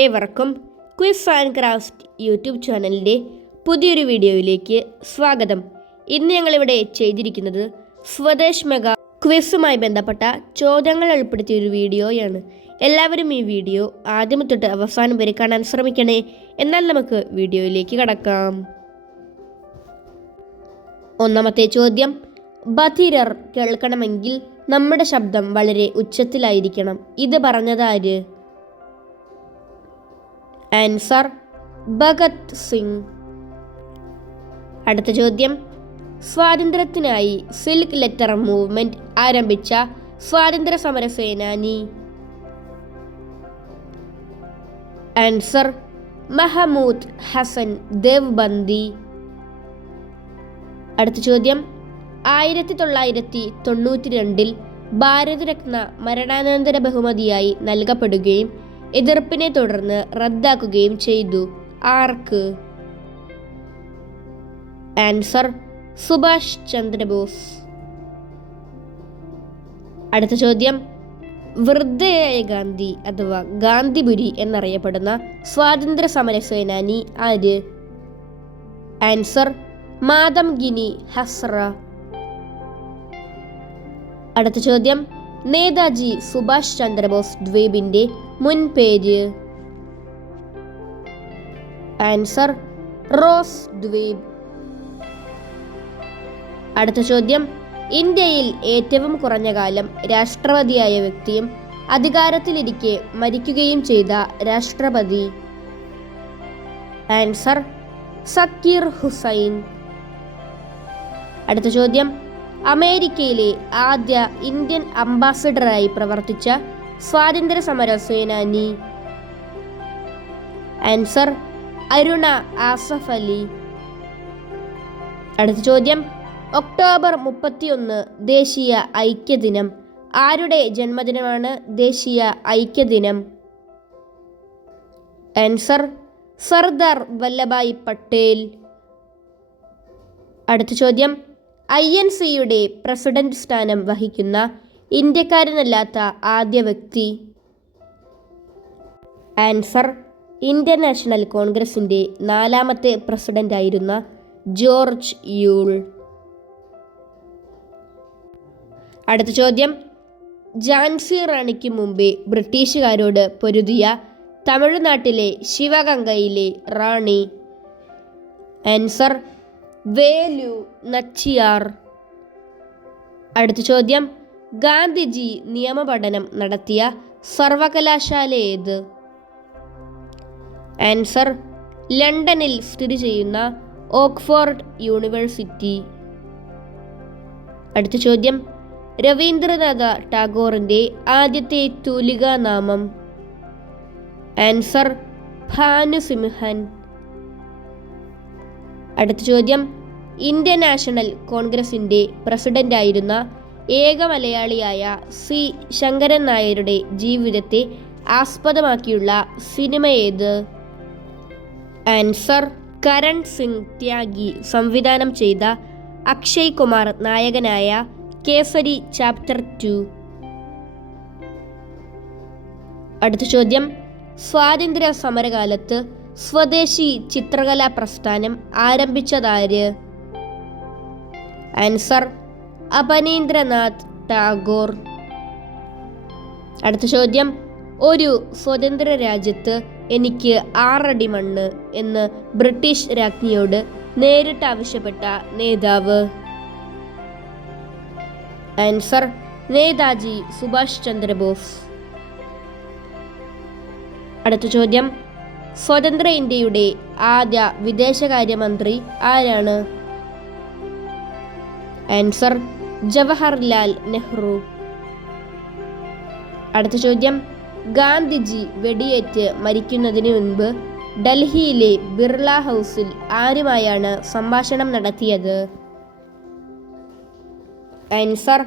ഏവർക്കും quiz and craft YouTube ചാനലിന്റെ പുതിയൊരു വീഡിയോയിലേക്ക് സ്വാഗതം. ഇന്ന് ഞങ്ങളിവിടെ ചെയ്തിരിക്കുന്നത് സ്വദേശ് മെഗ ക്വിസുമായി ബന്ധപ്പെട്ട ചോദ്യങ്ങൾ ഉൾപ്പെടുത്തിയ ഒരു വീഡിയോയാണ്. എല്ലാവരും ഈ വീഡിയോ ആദ്യം തൊട്ട് അവസാനം വരെ കാണാൻ ശ്രമിക്കണേ. എന്നാൽ നമുക്ക് വീഡിയോയിലേക്ക് കടക്കാം. ഒന്നാമത്തെ ചോദ്യം ബധിരർ കേൾക്കണമെങ്കിൽ നമ്മുടെ ശബ്ദം വളരെ ഉച്ചത്തിലായിരിക്കണം. ഇത് പറഞ്ഞതാര് ആൻസർ ഭഗത് സിംഗ്. അടുത്ത ചോദ്യം. സ്വാതന്ത്ര്യത്തിനായി സിൽക്ക് ലെറ്റർ മൂവ്മെന്റ് ആരംഭിച്ച സ്വാതന്ത്ര്യ സമര സേനാനി ആൻസർ മഹമൂദ് ഹസൻ ദേവ്ബന്ദി. അടുത്ത ചോദ്യം. ആയിരത്തി തൊള്ളായിരത്തി തൊണ്ണൂറ്റി രണ്ടിൽ ഭാരതരത്ന മരണാനന്തര ബഹുമതിയായി നൽകപ്പെടുകയും എതിർപ്പിനെ തുടർന്ന് റദ്ദാക്കുകയും ചെയ്തു. ആർക്ക്? ആൻസർ സുഭാഷ് ചന്ദ്രബോസ്. അടുത്ത ചോദ്യം. വൃദ്ധയായ ഗാന്ധി അഥവാ ഗാന്ധിപുരി എന്നറിയപ്പെടുന്ന സ്വാതന്ത്ര്യ സമര സേനാനി ആര്? Answer Matangini Hazra. അടുത്ത ചോദ്യം. നേതാജി സുഭാഷ് ചന്ദ്രബോസ് ദ്വീപിന്റെ മുൻ പേര് ആൻസർ റോസ് ദ്വീപ്. അടുത്ത ചോദ്യം. ഇന്ത്യയിൽ ഏറ്റവും കുറഞ്ഞ കാലം രാഷ്ട്രപതിയായ വ്യക്തിയും അധികാരത്തിലിരിക്കെ മരിക്കുകയും ചെയ്ത രാഷ്ട്രപതി. ആൻസർ സക്കീർ ഹുസൈൻ. അടുത്ത ചോദ്യം. അമേരിക്കയിലെ ആദ്യ ഇന്ത്യൻ അംബാസഡറായി പ്രവർത്തിച്ച സ്വാതന്ത്ര്യ സമര സേനാനി ആൻസർ അരുണ ആസഫ് അലി. അടുത്ത ചോദ്യം ഒക്ടോബർ മുപ്പത്തിയൊന്ന് ദേശീയ ഐക്യദിനം. ആരുടെ ജന്മദിനമാണ് ദേശീയ ഐക്യദിനം? ആൻസർ സർദാർ വല്ലഭായ് പട്ടേൽ. അടുത്ത ചോദ്യം ഐ എൻ സിയുടെ പ്രസിഡന്റ് സ്ഥാനം വഹിക്കുന്ന ഇന്ത്യക്കാരനല്ലാത്ത ആദ്യ വ്യക്തി. ആൻസർ ഇന്ത്യൻ നാഷണൽ കോൺഗ്രസിന്റെ നാലാമത്തെ പ്രസിഡന്റായിരുന്ന ജോർജ് യൂൾ. അടുത്ത ചോദ്യം. ജാൻസി റാണിക്ക് മുമ്പേ ബ്രിട്ടീഷുകാരോട് പൊരുതിയ തമിഴ്നാട്ടിലെ ശിവഗംഗയിലെ റാണി. ആൻസർ വേലു നച്ചിയാർ. അടുത്ത ചോദ്യം. ഗാന്ധിജി നിയമപഠനം നടത്തിയ സർവകലാശാല ഏത്? ആൻസർ ലണ്ടനിൽ സ്ഥിതി ചെയ്യുന്ന ഓക്സ്ഫോർഡ് യൂണിവേഴ്സിറ്റി. അടുത്ത ചോദ്യം രവീന്ദ്രനാഥ ടാഗോറിന്റെ ആദ്യത്തെ തൂലികാ നാമം ആൻസർ ഭാനുസിംഹൻ. അടുത്ത ചോദ്യം ഇന്ത്യൻ നാഷണൽ കോൺഗ്രസിന്റെ പ്രസിഡന്റായിരുന്ന ഏക മലയാളിയായ സി. ശങ്കരൻ നായരുടെ ജീവിതത്തെ ആസ്പദമാക്കിയുള്ള സിനിമ ഏത്? ആൻസർ കരൺ സിംഗ് ത്യാഗി. സംവിധാനം ചെയ്ത അക്ഷയ് കുമാർ നായകനായ കേസരി ചാപ്റ്റർ ടു. അടുത്ത ചോദ്യം സ്വാതന്ത്ര്യ സമരകാലത്ത് സ്വദേശി ചിത്രകലാ പ്രസ്ഥാനം ആരംഭിച്ചതാര് ആൻസർ അപനീന്ദ്രനാഥ് ടാഗോർ. അടുത്ത ചോദ്യം. ഒരു സ്വതന്ത്ര രാജ്യത്ത് എനിക്ക് ആറടി മണ്ണ് എന്ന് ബ്രിട്ടീഷ് രാജ്ഞിയോട് നേരിട്ട് ആവശ്യപ്പെട്ട നേതാവ്? ആൻസർ നേതാജി സുഭാഷ് ചന്ദ്രബോസ്. അടുത്ത ചോദ്യം. സ്വതന്ത്ര ഇന്ത്യയുടെ ആദ്യ വിദേശകാര്യമന്ത്രി ആരാണ്? ആൻസർ ജവഹർലാൽ നെഹ്റു. അടുത്ത ചോദ്യം. ഗാന്ധിജി വെടിയേറ്റ് മരിക്കുന്നതിന് മുൻപ് ഡൽഹിയിലെ ബിർള ഹൗസിൽ ആരുമായാണ് സംഭാഷണം നടത്തിയത്? ആൻസർ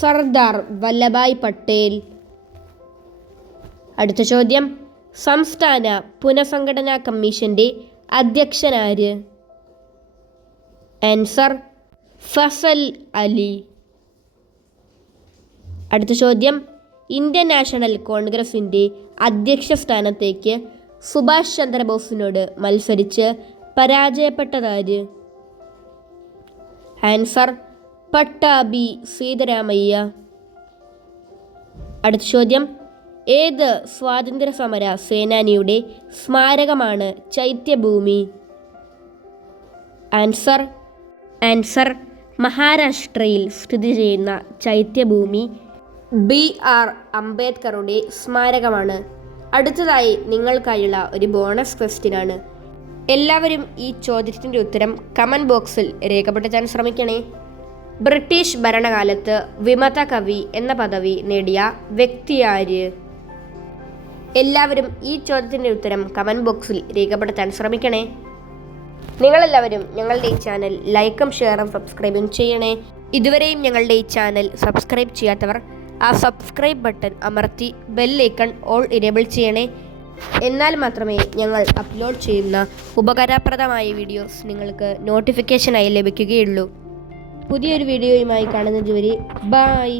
സർദാർ വല്ലഭായ് പട്ടേൽ. അടുത്ത ചോദ്യം. സംസ്ഥാന പുനഃസംഘടനാ കമ്മീഷന്റെ അധ്യക്ഷനാര്? ആൻസർ ഫസൽ അലി. അടുത്ത ചോദ്യം. ഇന്ത്യൻ നാഷണൽ കോൺഗ്രസിന്റെ അധ്യക്ഷ സ്ഥാനത്തേക്ക് സുഭാഷ് ചന്ദ്രബോസിനോട് മത്സരിച്ച് പരാജയപ്പെട്ടതാര്? ആൻസർ പട്ടാബി സീതരാമയ്യ. അടുത്ത ചോദ്യം. ഏത് സ്വാതന്ത്ര്യ സമര സേനാനിയുടെ സ്മാരകമാണ് ചൈത്യഭൂമി? ആൻസർ ആൻസർ മഹാരാഷ്ട്രയിൽ സ്ഥിതി ചെയ്യുന്ന ചൈത്യഭൂമി ബി ആർ അംബേദ്കറുടെ സ്മാരകമാണ്. അടുത്തതായി നിങ്ങൾക്കായുള്ള ഒരു ബോണസ് ക്വസ്റ്റ്യനാണ് എല്ലാവരും ഈ ചോദ്യത്തിന്റെ ഉത്തരം കമന്റ് ബോക്സിൽ രേഖപ്പെടുത്താൻ ശ്രമിക്കണേ. ബ്രിട്ടീഷ് ഭരണകാലത്ത് വിമത കവി എന്ന പദവി നേടിയ വ്യക്തിയാര് എല്ലാവരും ഈ ചോദ്യത്തിന്റെ ഉത്തരം കമന്റ് ബോക്സിൽ രേഖപ്പെടുത്താൻ ശ്രമിക്കണേ. നിങ്ങളെല്ലാവരും ഞങ്ങളുടെ ഈ ചാനൽ ലൈക്കും ഷെയറും സബ്സ്ക്രൈബും ചെയ്യണേ. ഇതുവരെയും ഞങ്ങളുടെ ഈ ചാനൽ സബ്സ്ക്രൈബ് ചെയ്യാത്തവർ ആ സബ്സ്ക്രൈബ് ബട്ടൺ അമർത്തി ബെല്ലൈക്കൺ ഓൾ ഇനേബിൾ ചെയ്യണേ. എന്നാൽ മാത്രമേ ഞങ്ങൾ അപ്ലോഡ് ചെയ്യുന്ന ഉപകാരപ്രദമായ വീഡിയോസ് നിങ്ങൾക്ക് നോട്ടിഫിക്കേഷനായി ലഭിക്കുകയുള്ളൂ. പുതിയൊരു വീഡിയോയുമായി കാണുന്നതുവരെ ബായ്